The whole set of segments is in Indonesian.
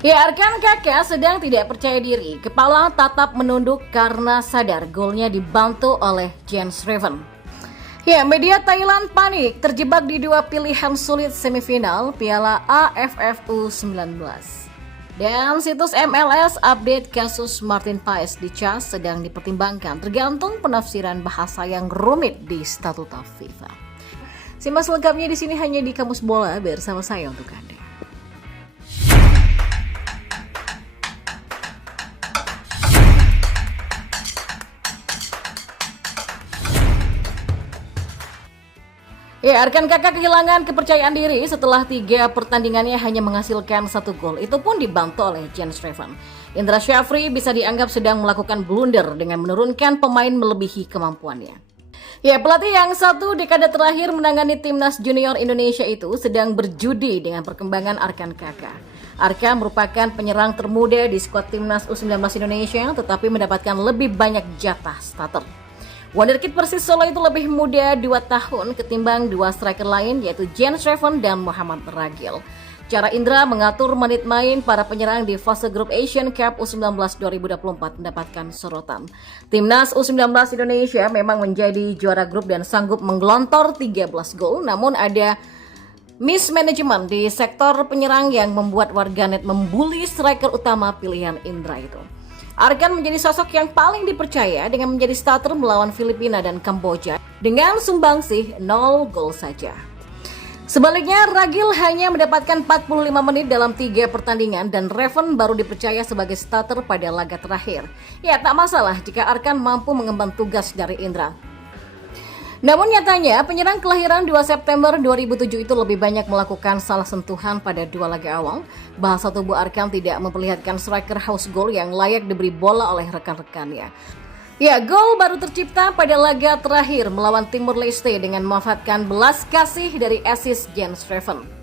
Ya, Arkan Kakak sedang tidak percaya diri. Kepala tatap menunduk karena sadar golnya dibantu oleh Jens Raven. Ya, media Thailand panik terjebak di dua pilihan sulit semifinal Piala AFF U19. Dan situs MLS update kasus Martin Paes di CAS sedang dipertimbangkan tergantung penafsiran bahasa yang rumit di statuta FIFA. Simak selengkapnya di sini hanya di Kamus Bola bersama saya untuk Anda. Ya, Arkan Kakak kehilangan kepercayaan diri setelah 3 pertandingannya hanya menghasilkan 1 gol. Itu pun dibantu oleh Jens Raven. Indra Syafri bisa dianggap sedang melakukan blunder dengan menurunkan pemain melebihi kemampuannya. Ya, pelatih yang 1 dekade terakhir menangani timnas junior Indonesia itu sedang berjudi dengan perkembangan Arkan Kakak. Arkan merupakan penyerang termuda di skuad timnas U19 Indonesia tetapi mendapatkan lebih banyak jatah starter. Wonderkid Persis Solo itu lebih muda 2 tahun ketimbang 2 striker lain yaitu Jens Raven dan Muhammad Ragil. Cara Indra mengatur menit main para penyerang di fase grup Asian Cup U19 2024 mendapatkan sorotan. Timnas U19 Indonesia memang menjadi juara grup dan sanggup menggelontor 13 gol, namun ada mismanagement di sektor penyerang yang membuat warganet membuli striker utama pilihan Indra itu. Arkan menjadi sosok yang paling dipercaya dengan menjadi starter melawan Filipina dan Kamboja dengan sumbangsih 0 gol saja. Sebaliknya, Ragil hanya mendapatkan 45 menit dalam 3 pertandingan dan Raven baru dipercaya sebagai starter pada laga terakhir. Ya, tak masalah jika Arkan mampu mengemban tugas dari Indra. Namun nyatanya, penyerang kelahiran 2 September 2007 itu lebih banyak melakukan salah sentuhan pada 2 laga awal. Bahasa tubuh Arkan tidak memperlihatkan striker house goal yang layak diberi bola oleh rekan-rekannya. Ya, gol baru tercipta pada laga terakhir melawan Timor Leste dengan memanfaatkan belas kasih dari assist Jens Raven.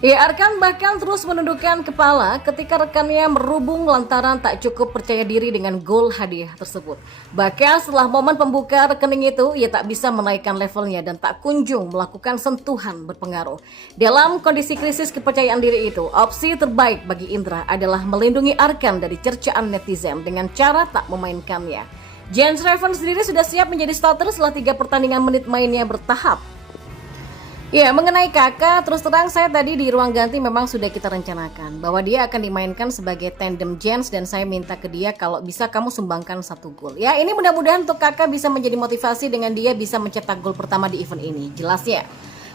Ya, Arkan bahkan terus menundukkan kepala ketika rekannya merubung lantaran tak cukup percaya diri dengan gol hadiah tersebut. Bahkan setelah momen pembuka rekening itu, ia tak bisa menaikkan levelnya dan tak kunjung melakukan sentuhan berpengaruh. Dalam kondisi krisis kepercayaan diri itu, opsi terbaik bagi Indra adalah melindungi Arkan dari cercaan netizen dengan cara tak memainkannya. Jens Raven sendiri sudah siap menjadi starter setelah 3 pertandingan menit mainnya bertahap. Ya, mengenai Kakak, terus terang saya tadi di ruang ganti memang sudah kita rencanakan bahwa dia akan dimainkan sebagai tandem Jens dan saya minta ke dia kalau bisa kamu sumbangkan 1 gol. Ya, ini mudah-mudahan untuk Kakak bisa menjadi motivasi dengan dia bisa mencetak gol pertama di event ini. Jelas ya?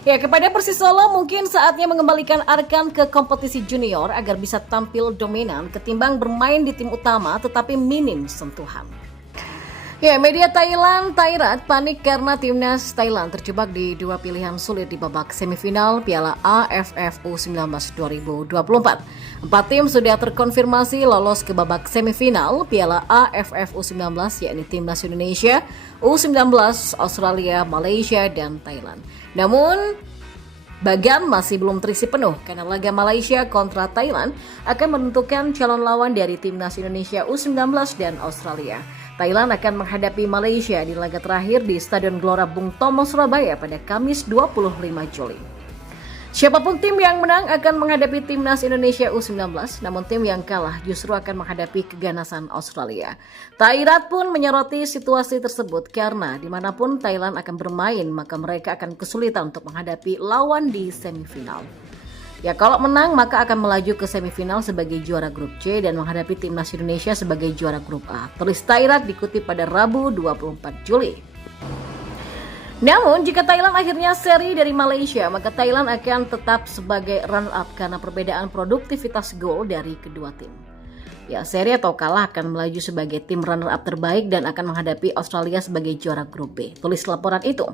Ya, kepada Persis Solo mungkin saatnya mengembalikan Arkan ke kompetisi junior agar bisa tampil dominan ketimbang bermain di tim utama tetapi minim sentuhan. Ya, media Thailand Thairat panik karena timnas Thailand terjebak di 2 pilihan sulit di babak semifinal Piala AFF U19 2024. 4 tim sudah terkonfirmasi lolos ke babak semifinal Piala AFF U19 yakni timnas Indonesia, U19, Australia, Malaysia, dan Thailand. Namun bagan masih belum terisi penuh karena laga Malaysia kontra Thailand akan menentukan calon lawan dari timnas Indonesia U19 dan Australia. Thailand akan menghadapi Malaysia di laga terakhir di Stadion Gelora Bung Tomo, Surabaya pada Kamis 25 Juli. Siapapun tim yang menang akan menghadapi timnas Indonesia U19, namun tim yang kalah justru akan menghadapi keganasan Australia. Thairat pun menyoroti situasi tersebut karena dimanapun Thailand akan bermain, maka mereka akan kesulitan untuk menghadapi lawan di semifinal. Ya, kalau menang maka akan melaju ke semifinal sebagai juara grup C dan menghadapi timnas Indonesia sebagai juara grup A. Tulis Thairat dikutip pada Rabu 24 Juli. Namun jika Thailand akhirnya seri dari Malaysia, maka Thailand akan tetap sebagai runner-up karena perbedaan produktivitas gol dari kedua tim. Ya, seri atau kalah akan melaju sebagai tim runner-up terbaik dan akan menghadapi Australia sebagai juara grup B. Tulis laporan itu.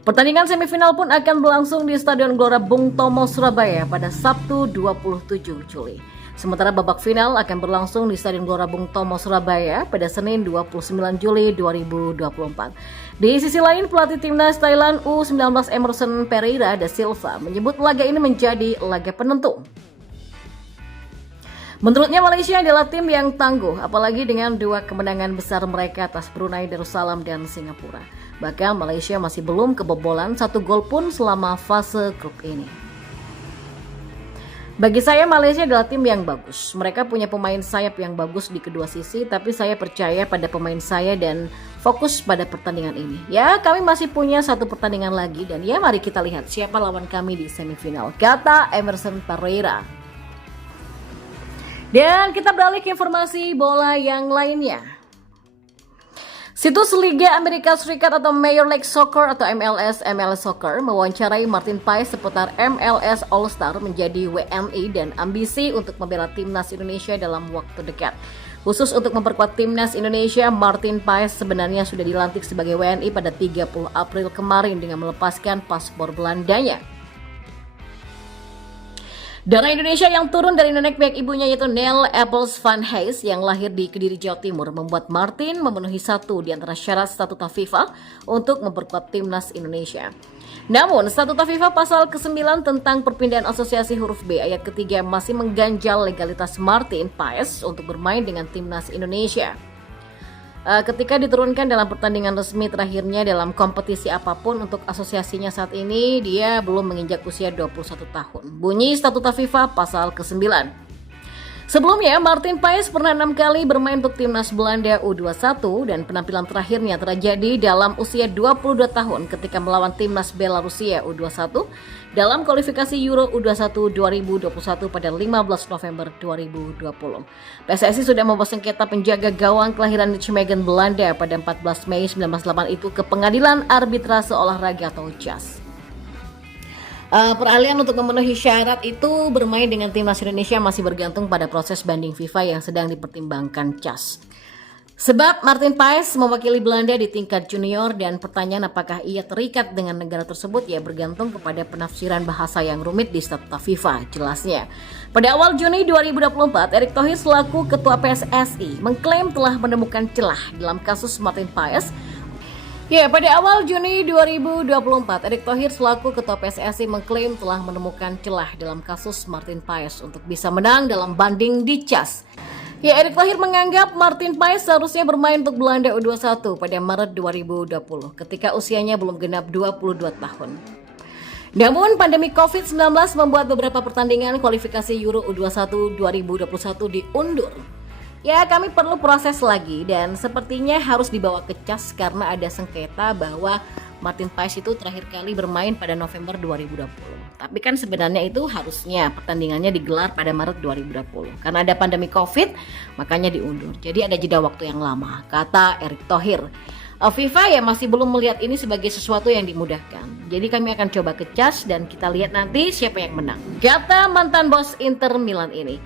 Pertandingan semifinal pun akan berlangsung di Stadion Gelora Bung Tomo, Surabaya pada Sabtu 27 Juli. Sementara babak final akan berlangsung di Stadion Gelora Bung Tomo, Surabaya pada Senin 29 Juli 2024. Di sisi lain, pelatih timnas Thailand U19 Emerson Pereira da Silva menyebut laga ini menjadi laga penentu. Menurutnya Malaysia adalah tim yang tangguh, apalagi dengan 2 kemenangan besar mereka atas Brunei Darussalam dan Singapura. Bahkan Malaysia masih belum kebobolan 1 gol pun selama fase grup ini. Bagi saya Malaysia adalah tim yang bagus. Mereka punya pemain sayap yang bagus di kedua sisi, tapi saya percaya pada pemain saya dan fokus pada pertandingan ini. Ya, kami masih punya satu pertandingan lagi dan ya mari kita lihat siapa lawan kami di semifinal, kata Emerson Pereira. Dan kita beralih ke informasi bola yang lainnya. Situs Liga Amerika Serikat atau Major League Soccer atau MLS Soccer mewawancarai Martin Paes seputar MLS All-Star menjadi WNI dan ambisi untuk membela timnas Indonesia dalam waktu dekat. Khusus untuk memperkuat timnas Indonesia, Martin Paes sebenarnya sudah dilantik sebagai WNI pada 30 April kemarin dengan melepaskan paspor Belandanya. Darah Indonesia yang turun dari nenek moyang ibunya yaitu Nel Apples van Hees yang lahir di Kediri, Jawa Timur membuat Martin memenuhi satu di antara syarat statuta FIFA untuk memperkuat timnas Indonesia. Namun, statuta FIFA pasal ke-9 tentang perpindahan asosiasi huruf B ayat ketiga masih mengganjal legalitas Martin Paes untuk bermain dengan timnas Indonesia. Ketika diturunkan dalam pertandingan resmi terakhirnya dalam kompetisi apapun untuk asosiasinya saat ini, dia belum menginjak usia 21 tahun. Bunyi statuta FIFA pasal ke-9. Sebelumnya, Martin Paes pernah 6 kali bermain untuk timnas Belanda U21 dan penampilan terakhirnya terjadi dalam usia 22 tahun ketika melawan timnas Belarusia U21 dalam kualifikasi Euro U21 2021 pada 15 November 2020. PSSI sudah membawa sengketa penjaga gawang kelahiran Nijmegen, Belanda pada 14 Mei 1998 itu ke Pengadilan Arbitrase Olahraga atau JAS. Peralihan untuk memenuhi syarat itu bermain dengan timnas Indonesia masih bergantung pada proses banding FIFA yang sedang dipertimbangkan CAS. Sebab Martin Paes mewakili Belanda di tingkat junior dan pertanyaan apakah ia terikat dengan negara tersebut ya bergantung kepada penafsiran bahasa yang rumit di statuta FIFA, jelasnya. Pada awal Juni 2024, Erick Thohir selaku Ketua PSSI mengklaim telah menemukan celah dalam kasus Martin Paes. Ya, pada awal Juni 2024, Erick Thohir selaku Ketua PSSI mengklaim telah menemukan celah dalam kasus Martin Paes untuk bisa menang dalam banding di CAS. Ya, Erick Thohir menganggap Martin Paes seharusnya bermain untuk Belanda U21 pada Maret 2020 ketika usianya belum genap 22 tahun. Namun, pandemi COVID-19 membuat beberapa pertandingan kualifikasi Euro U21 2021 diundur. Ya, kami perlu proses lagi dan sepertinya harus dibawa ke CAS karena ada sengketa bahwa Martin Paes itu terakhir kali bermain pada November 2020. Tapi kan sebenarnya itu harusnya pertandingannya digelar pada Maret 2020. Karena ada pandemi COVID, makanya diundur. Jadi ada jeda waktu yang lama, kata Erick Thohir. FIFA ya masih belum melihat ini sebagai sesuatu yang dimudahkan. Jadi kami akan coba ke CAS dan kita lihat nanti siapa yang menang, kata mantan bos Inter Milan ini.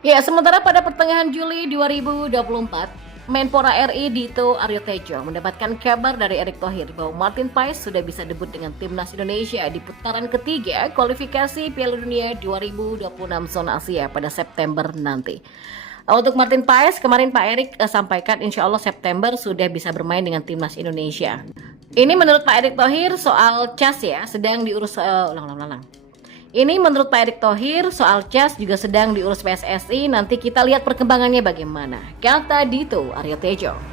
Ya, sementara pada pertengahan Juli 2024, Menpora RI Dito Aryo Tejo mendapatkan kabar dari Erick Thohir bahwa Martin Paes sudah bisa debut dengan timnas Indonesia di putaran ketiga kualifikasi Piala Dunia 2026 zona Asia pada September nanti. Untuk Martin Paes, kemarin Pak Erick sampaikan insya Allah September sudah bisa bermain dengan timnas Indonesia. Ini menurut Pak Erick Thohir soal CAS ya, sedang diurus Ini menurut Pak Erick Thohir soal CAS juga sedang diurus PSSI, nanti kita lihat perkembangannya bagaimana, kata Dito Aryo Tejo.